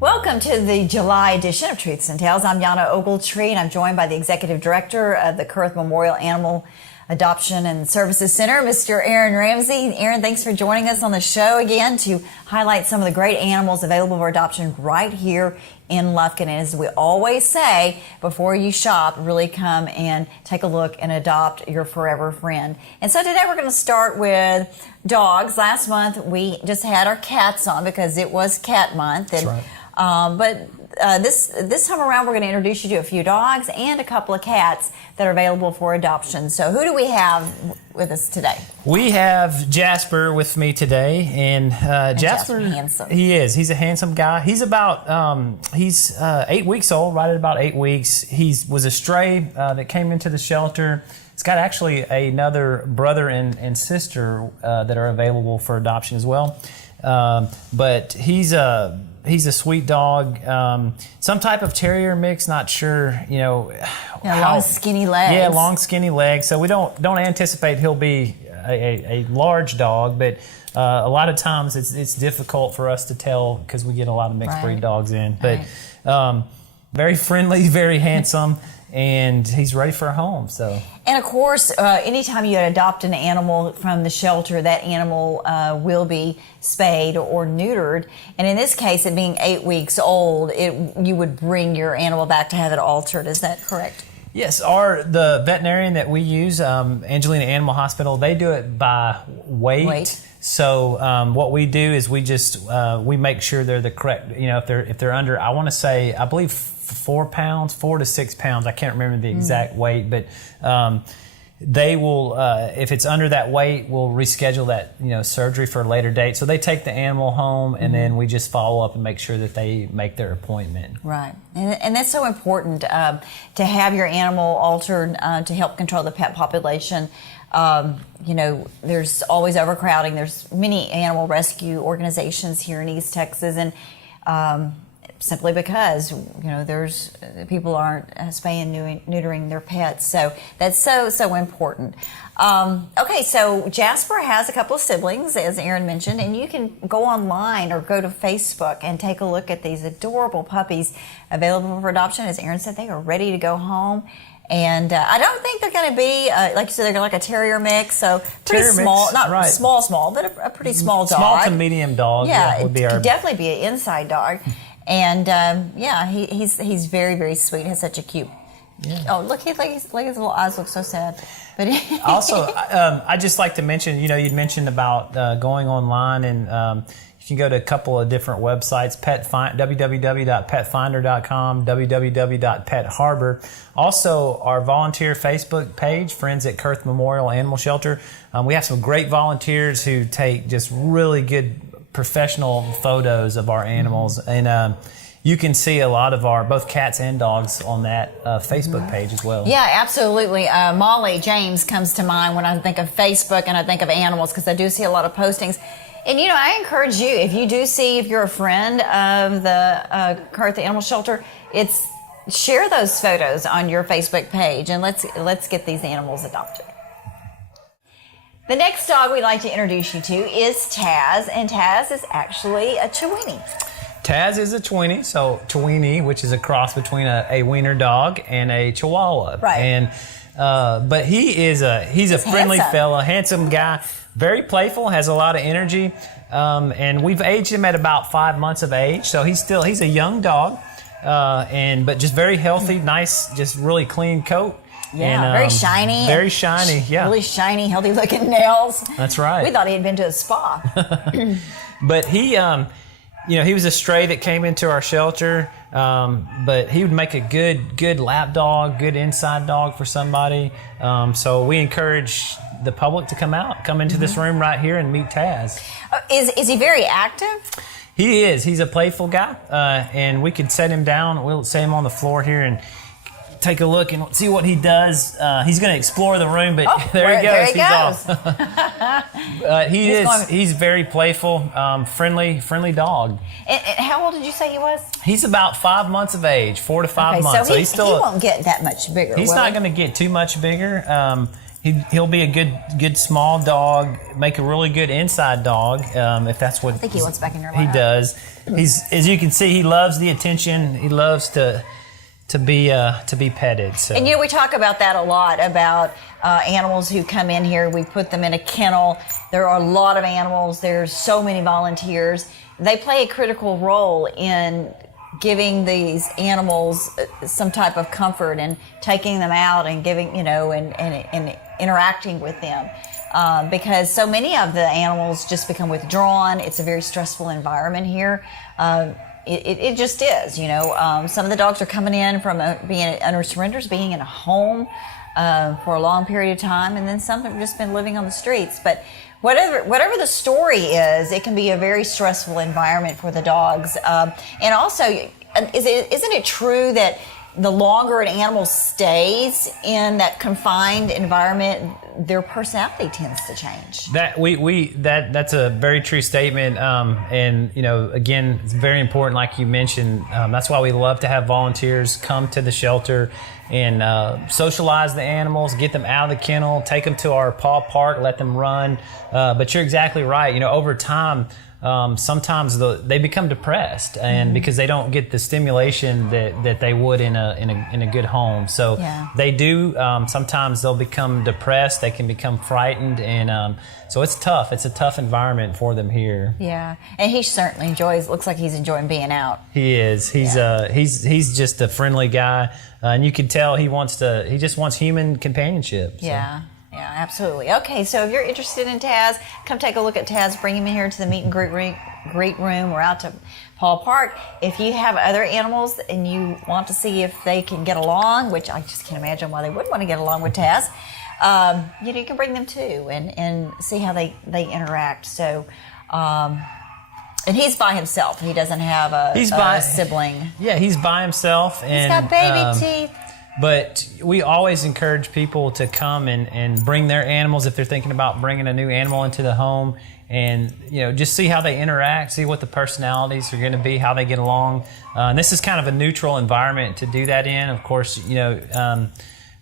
Welcome to the July edition of Truths and Tales. I'm Yana Ogletree, and I'm joined by the Executive Director of the Kurth Memorial Animal Adoption and Services Center, Mr. Aaron Ramsey. Aaron, thanks for joining us on the show again to highlight some of the great animals available for adoption right here in Lufkin. And as we always say, before you shop, really come and take a look and adopt your forever friend. And so today we're going to start with dogs. Last month we just had our cats on because it was cat month. And, that's right. But this time around, we're going to introduce you to a few dogs and a couple of cats that are available for adoption. So who do we have with us today? We have Jasper with me today, and Jasper, handsome. He is. He's a handsome guy. He's about 8 weeks old, right at about 8 weeks. He was a stray that came into the shelter. He's got actually another brother and sister that are available for adoption as well. But he's a sweet dog, some type of terrier mix, not sure, long skinny legs. Yeah, long skinny legs. So we don't anticipate he'll be a large dog, but a lot of times it's difficult for us to tell because we get a lot of mixed breed dogs in. But very friendly, very handsome, and he's ready for a home. So. And of course, anytime you adopt an animal from the shelter, that animal will be spayed or neutered. And in this case, it being 8 weeks old, you would bring your animal back to have it altered. Is that correct? Yes, the veterinarian that we use, Angelina Animal Hospital, they do it by weight. So what we do is we make sure they're the correct. If they're under, I believe 4 pounds, 4 to 6 pounds. I can't remember the exact weight, but they will, if it's under that weight, we'll reschedule that surgery for a later date. So they take the animal home, and then we just follow up and make sure that they make their appointment. Right, and that's so important to have your animal altered to help control the pet population. There's always overcrowding. There's many animal rescue organizations here in East Texas, and simply because there's people aren't spaying and neutering their pets, so that's so important. Okay, so Jasper has a couple of siblings, as Aaron mentioned, and you can go online or go to Facebook and take a look at these adorable puppies available for adoption. As Aaron said, they are ready to go home. And I don't think they're going to be, like you said, they're like a terrier mix, so pretty small, not small, but a pretty small dog. Small to medium dog. Yeah, would it could definitely be an inside dog. And he's very, very sweet. Has such a cute. Yeah. Oh, look! His little eyes look so sad. But also, I just like to mention. You'd mentioned about going online, and you can go to a couple of different websites: www.petfinder.com, www.petharbor. Also, our volunteer Facebook page, Friends at Kurth Memorial Animal Shelter. We have some great volunteers who take just really good professional photos of our animals, and you can see a lot of our both cats and dogs on that Facebook page as well. Yeah, absolutely. Molly James comes to mind when I think of Facebook and I think of animals, because I do see a lot of postings. And I encourage you, if you're a friend of the Kurth Animal Shelter, share those photos on your Facebook page, and let's get these animals adopted. The next dog we'd like to introduce you to is Taz, and Taz is actually a Chiweenie. Taz is a Chiweenie, so Chiweenie, which is a cross between a wiener dog and a Chihuahua. Right. And but he's a friendly fella, handsome guy, very playful, has a lot of energy, and we've aged him at about 5 months of age, so he's a young dog, but just very healthy, nice, just really clean coat. Yeah, and, very shiny. Very shiny, yeah. Really shiny, healthy-looking nails. That's right. We thought he had been to a spa. But he was a stray that came into our shelter, but he would make a good lap dog, good inside dog for somebody. So we encourage the public to come into this room right here and meet Taz. Is he very active? He is. He's a playful guy, and we could set him down. We'll set him on the floor here and take a look and see what he does. He's going to explore the room, but there he goes. He's off. He's very playful, friendly dog. And how old did you say he was? He's about 5 months of age, 4 to 5 months. So he won't get that much bigger. He's not going to get too much bigger. He'll be a good small dog, make a really good inside dog, if that's what I think he wants back in your he lap. does. He's, as you can see, he loves the attention. He loves to be petted. So. And we talk about that a lot, about animals who come in here. We put them in a kennel. There are a lot of animals. There's so many volunteers. They play a critical role in giving these animals some type of comfort and taking them out and giving, and interacting with them. Because so many of the animals just become withdrawn. It's a very stressful environment here. It just is, Some of the dogs are coming in from being under surrenders, being in a home for a long period of time, and then some have just been living on the streets. But whatever the story is, it can be a very stressful environment for the dogs. And also, isn't it true that the longer an animal stays in that confined environment, their personality tends to change? That's a very true statement, and again, it's very important, like you mentioned. That's why we love to have volunteers come to the shelter and socialize the animals, get them out of the kennel, take them to our paw park, let them run. But you're exactly right. Over time, sometimes they become depressed, and because they don't get the stimulation that they would in a good home. So they do. Sometimes they'll become depressed. They can become frightened, and so it's tough. It's a tough environment for them here. Yeah, and he certainly looks like he's enjoying being out. He is. He's just a friendly guy, and you can tell he just wants human companionship. So. Yeah. Yeah, absolutely. Okay, so if you're interested in Taz, come take a look at Taz. Bring him in here to the meet and greet room. We're out to Paul Park. If you have other animals and you want to see if they can get along, which I just can't imagine why they wouldn't want to get along with Taz, you can bring them too and see how they interact. So, and he's by himself. He doesn't have a sibling. Yeah, he's by himself. He's got baby teeth. But we always encourage people to come and bring their animals if they're thinking about bringing a new animal into the home, and just see how they interact, see what the personalities are going to be, how they get along. And this is kind of a neutral environment to do that in. Of course,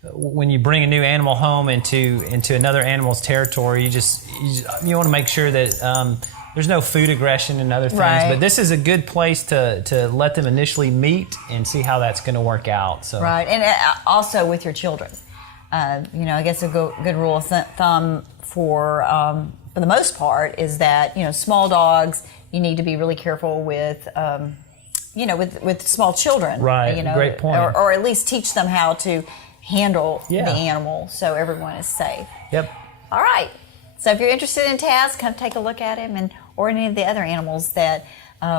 when you bring a new animal home into another animal's territory, you want to make sure that there's no food aggression and other things. Right. But this is a good place to let them initially meet and see how that's going to work out. So. Right, and also with your children. I guess a good rule of thumb for the most part is that small dogs, you need to be really careful with with small children. Right. Great point. Or at least teach them how to handle the animal so everyone is safe. Yep. All right. So if you're interested in Taz, come take a look at him or any of the other animals that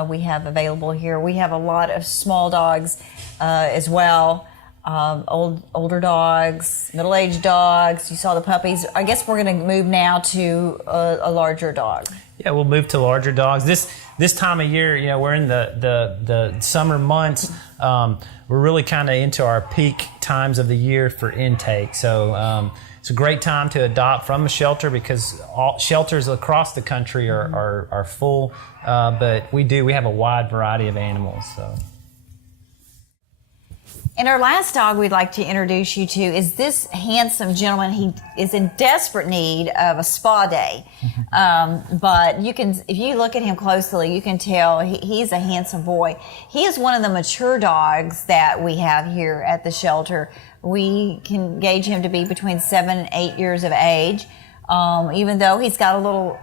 we have available here. We have a lot of small dogs as well, older dogs, middle-aged dogs. You saw the puppies. I guess we're going to move now to a larger dog. Yeah, we'll move to larger dogs. This time of year, we're in the summer months. We're really kind of into our peak times of the year for intake. So it's a great time to adopt from a shelter because all shelters across the country are full. But we have a wide variety of animals. So. And our last dog we'd like to introduce you to is this handsome gentleman. He is in desperate need of a spa day. But if you look at him closely, you can tell he's a handsome boy. He is one of the mature dogs that we have here at the shelter. We can gauge him to be between 7 and 8 years of age. Even though he's got a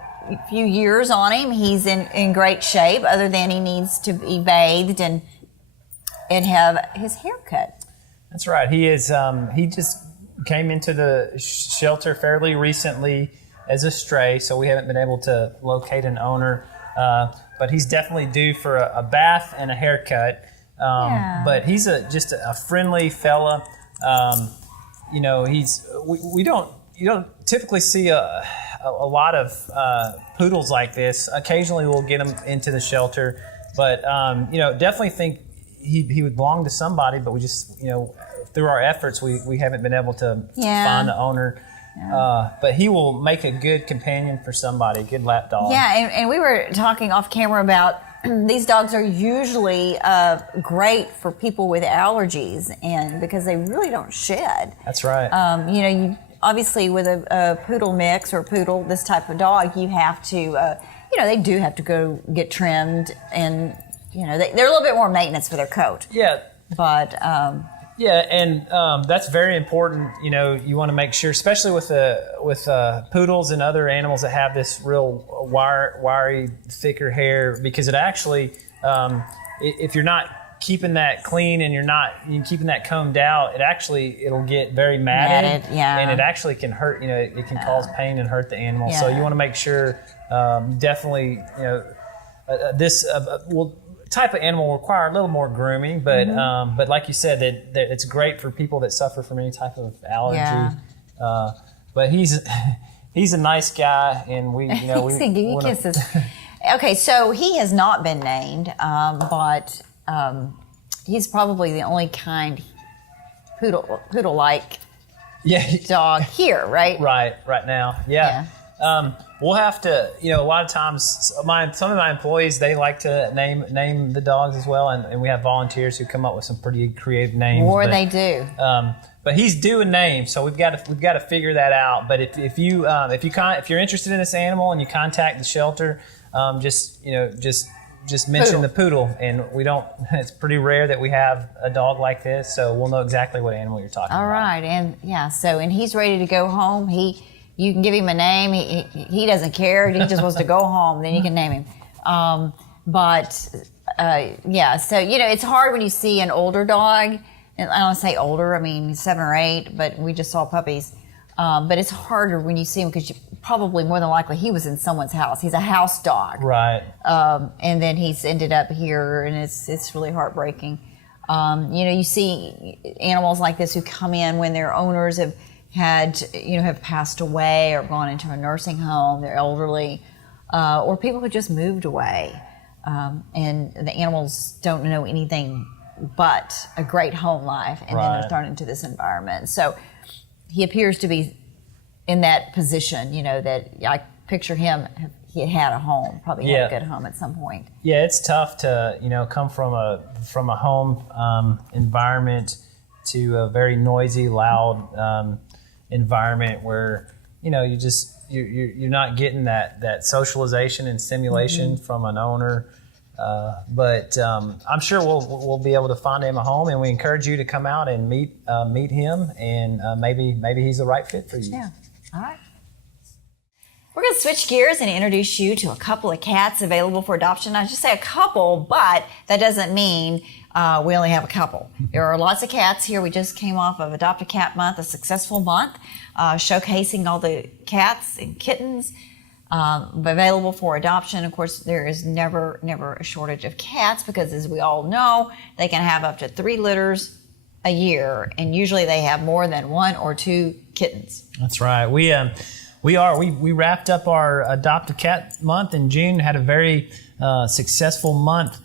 few years on him, he's in great shape, other than he needs to be bathed and have his hair cut. That's right. He is. He just came into the shelter fairly recently as a stray, so we haven't been able to locate an owner. But he's definitely due for a bath and a haircut. But he's just a friendly fella. You don't typically see a lot of poodles like this. Occasionally we'll get them into the shelter, but definitely think he would belong to somebody, but we just, through our efforts, we haven't been able to find the owner. Yeah. But he will make a good companion for somebody, a good lap dog. Yeah, and we were talking off camera about these dogs are usually great for people with allergies, and because they really don't shed. That's right. obviously with a poodle mix or poodle, this type of dog, you have to, they do have to go get trimmed, and they're a little bit more maintenance for their coat. Yeah. But that's very important. You want to make sure, especially with poodles and other animals that have this real wiry, thicker hair, because it actually, if you're not keeping that clean and you're keeping that combed out, it'll get very matted, and it actually can hurt. It can cause pain and hurt the animal. So you want to make sure, definitely, this type of animal will require a little more grooming, but like you said, that it's great for people that suffer from any type of allergy. But he's a nice guy, and he's gonna give you kisses. Okay, so he has not been named, but he's probably the only kind poodle-like dog here, right? Right now, yeah. We'll have to, a lot of times, some of my employees, they like to name the dogs as well, and we have volunteers who come up with some pretty creative names. They do. But he's due a name, so we've got to figure that out. But if you're interested in this animal and you contact the shelter, just mention the poodle, and we don't. It's pretty rare that we have a dog like this, so we'll know exactly what animal you're talking about. All right, and he's ready to go home. You can give him a name. He doesn't care. He just wants to go home. Then you can name him. So it's hard when you see an older dog. And I don't say older. I mean 7 or 8. But we just saw puppies. But it's harder when you see him because probably more than likely he was in someone's house. He's a house dog. Right. And then he's ended up here, and it's really heartbreaking. You see animals like this who come in when their owners have passed away or gone into a nursing home. They're elderly, or people who just moved away, and the animals don't know anything but a great home life, and then they're thrown into this environment. So he appears to be in that position. That I picture him. He had a home, probably had a good home at some point. Yeah, it's tough to come from a home environment to a very noisy, loud environment where you're not getting that socialization and stimulation from an owner, but I'm sure we'll be able to find him a home, and we encourage you to come out and meet him, and maybe he's the right fit for you. Yeah. All right. We're going to switch gears and introduce you to a couple of cats available for adoption. I just say a couple, but that doesn't mean we only have a couple. There are lots of cats here. We just came off of Adopt a Cat Month, a successful month, showcasing all the cats and kittens available for adoption. Of course, there is never a shortage of cats because, as we all know, they can have up to 3 litters a year, and usually they have more than 1 or 2 kittens. That's right. We wrapped up our Adopt a Cat Month in June, had a very successful month.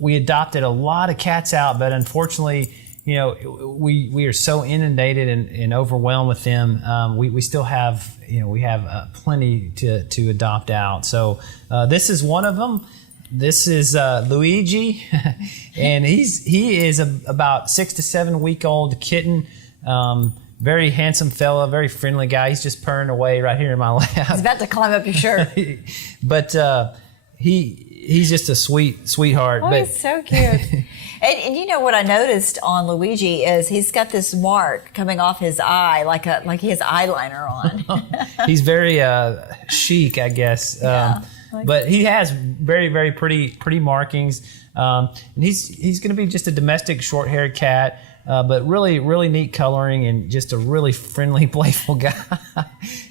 We adopted a lot of cats out, but unfortunately, we are so inundated and overwhelmed with them. We still have, we have plenty to adopt out. So this is one of them. This is Luigi, and he is about 6 to 7 week old kitten. Very handsome fella, very friendly guy. He's just purring away right here in my lap. He's about to climb up your shirt. But he's just a sweetheart. Oh, he's so cute. And you know what I noticed on Luigi is he's got this mark coming off his eye, like he has eyeliner on. He's very chic, I guess. Yeah. But he has very, very pretty markings. And he's going to be just a domestic short-haired cat. But really, really neat coloring and just a really friendly, playful guy.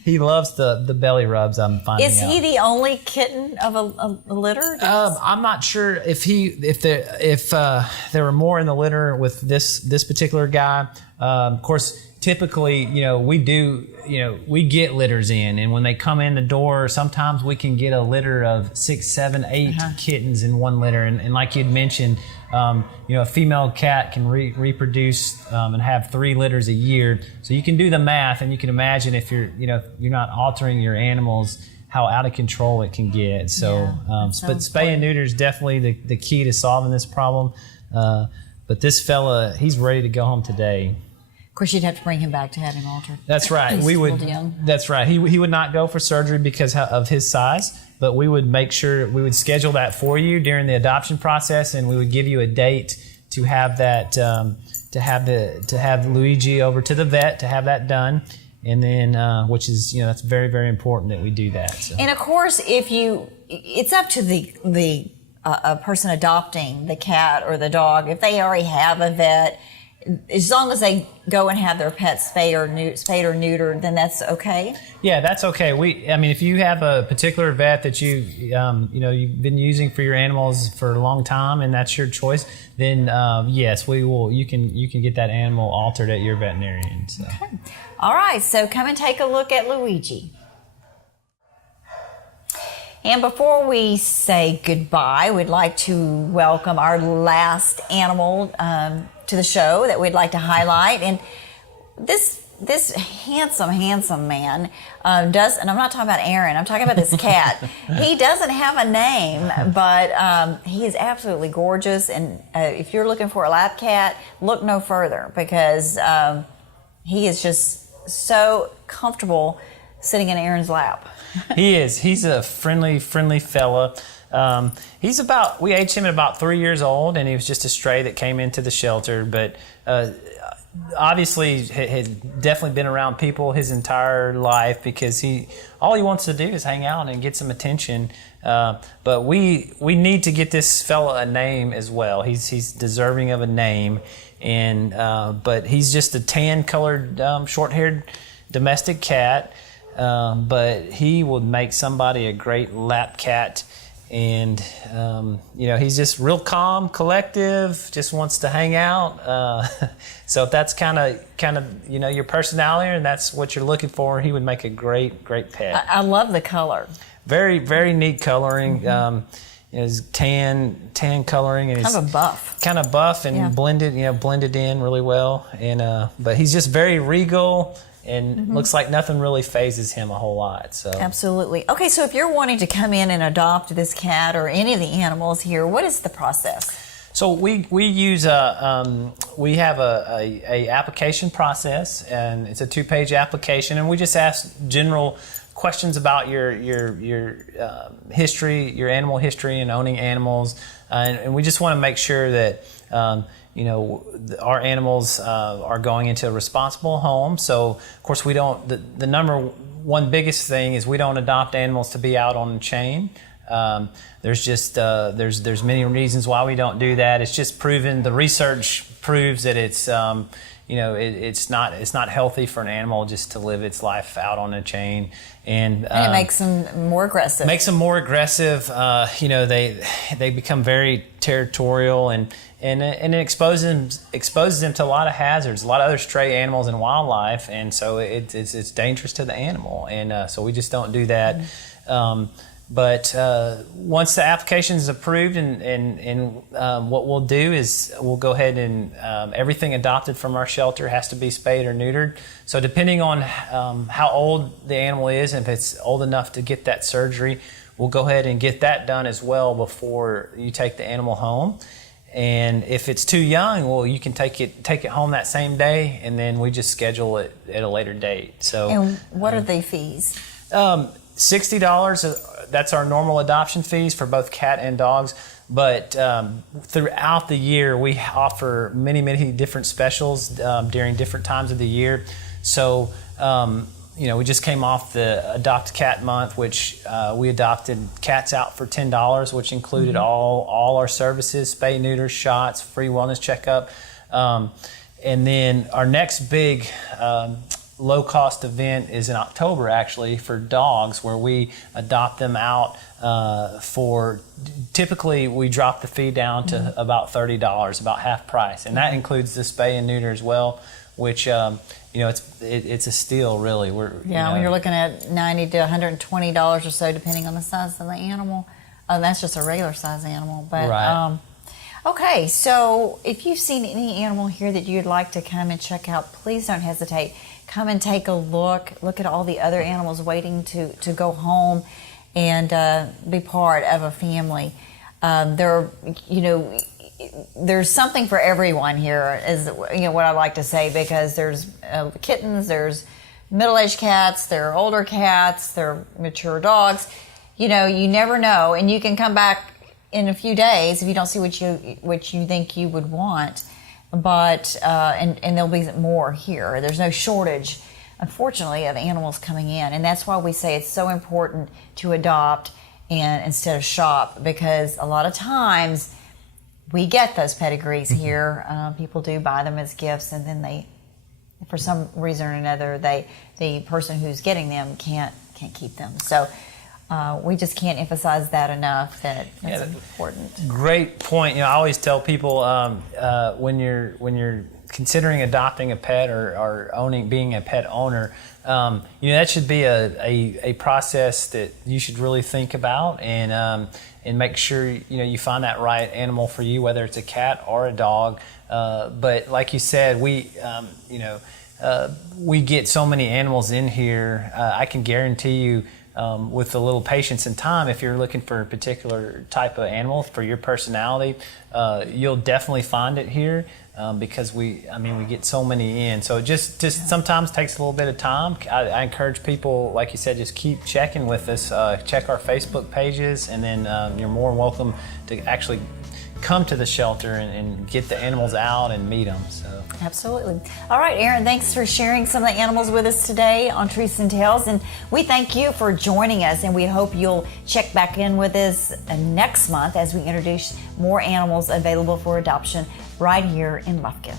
He loves the belly rubs. I'm finding out. Is he the only kitten of a litter? I'm not sure if there were more in the litter with this particular guy. Of course, typically, we get litters in, and when they come in the door, sometimes we can get a litter of 6, 7, 8 kittens in one litter. And like you'd mentioned, a female cat can reproduce and have 3 litters a year. So you can do the math, and you can imagine if you're not altering your animals, how out of control it can get. So, but spay and neuter is definitely the key to solving this problem. But this fella, he's ready to go home today. Of course, you'd have to bring him back to have him altered. That's right. He's We would. still young. That's right. He would not go for surgery because of his size, but we would make sure we would schedule that for you during the adoption process, and we would give you a date to have that to have Luigi over to the vet to have that done, and then which is that's very, very important that we do that. So. And of course, it's up to the person adopting the cat or the dog. If they already have a vet, as long as they go and have their pets spayed or neutered, then that's okay. Yeah, that's okay. If you have a particular vet that you've been using for your animals for a long time, and that's your choice, then yes, we will. You can get that animal altered at your veterinarian. So. Okay. All right. So come and take a look at Luigi. And before we say goodbye, we'd like to welcome our last animal to the show that we'd like to highlight. And this handsome man does, and I'm not talking about Aaron, I'm talking about this cat. He doesn't have a name, but he is absolutely gorgeous. And if you're looking for a lap cat, look no further, because he is just so comfortable sitting in Aaron's lap. He is. He's a friendly fella. We aged him at about 3 years old, and he was just a stray that came into the shelter. But obviously, has definitely been around people his entire life, because all he wants to do is hang out and get some attention. But we need to get this fella a name as well. He's deserving of a name, and but he's just a tan-colored, short-haired domestic cat. But he would make somebody a great lap cat, and he's just real calm, collective, just wants to hang out. So if that's kind of your personality and that's what you're looking for, he would make a great pet. I love the color. Very, very neat coloring. Mm-hmm. His tan coloring, and kind of buff and blended in really well. And but he's just very regal. And looks like nothing really phases him a whole lot. So absolutely. Okay, so if you're wanting to come in and adopt this cat or any of the animals here, what is the process? So we use we have a application process, and it's a 2-page application, and we just ask general questions about your history, your animal history, and owning animals, and we just want to make sure that. Our animals are going into a responsible home. So, of course, we don't. The number one biggest thing is we don't adopt animals to be out on a chain. There's just there's many reasons why we don't do that. It's just proven. The research proves that it's it's not healthy for an animal just to live its life out on a chain. And it makes them more aggressive. They become very territorial, and it exposes them to a lot of hazards, a lot of other stray animals and wildlife, and so it's dangerous to the animal, and so we just don't do that. But once the application is approved, and what we'll do is we'll go ahead and everything adopted from our shelter has to be spayed or neutered. So depending on how old the animal is, and if it's old enough to get that surgery, we'll go ahead and get that done as well before you take the animal home. And if it's too young, well, you can take it home that same day, and then we just schedule it at a later date. So, and what are the fees? $60. That's our normal adoption fees for both cat and dogs. But throughout the year, we offer many different specials during different times of the year. So, we just came off the Adopt a Cat Month, which we adopted cats out for $10, which included all our services, spay, neuter, shots, free wellness checkup. And then our next big low-cost event is in October, actually, for dogs, where we adopt them out typically we drop the fee down to about $30, about half price. And that includes the spay and neuter as well, which it's a steal, really. When you're looking at $90 to $120 or so, depending on the size of the animal. That's just a regular size animal. But right. Okay, so if you've seen any animal here that you'd like to come and check out, please don't hesitate. Come and take a look. Look at all the other animals waiting to go home and be part of a family. there's something for everyone here, is what I like to say, because there's kittens, there's middle-aged cats, there are older cats, there are mature dogs. You never know, and you can come back in a few days if you don't see what you think you would want. But and there'll be more here. There's no shortage, unfortunately, of animals coming in, and that's why we say it's so important to adopt and instead of shop, because a lot of times we get those pedigrees here. People do buy them as gifts, and then they, for some reason or another, the person who's getting them can't keep them. So we just can't emphasize that enough, that that's important. Great point. I always tell people when you're considering adopting a pet or being a pet owner, that should be a process that you should really think about and make sure you find that right animal for you, whether it's a cat or a dog. But like you said, we get so many animals in here. I can guarantee you, with a little patience and time, if you're looking for a particular type of animal for your personality, you'll definitely find it here, because we get so many in. So it just sometimes takes a little bit of time. I encourage people, like you said, just keep checking with us. Check our Facebook pages, and then you're more than welcome to actually come to the shelter and get the animals out and meet them. So. Absolutely. All right, Aaron, thanks for sharing some of the animals with us today on Truths and Tales, and we thank you for joining us, and we hope you'll check back in with us next month as we introduce more animals available for adoption right here in Lufkin.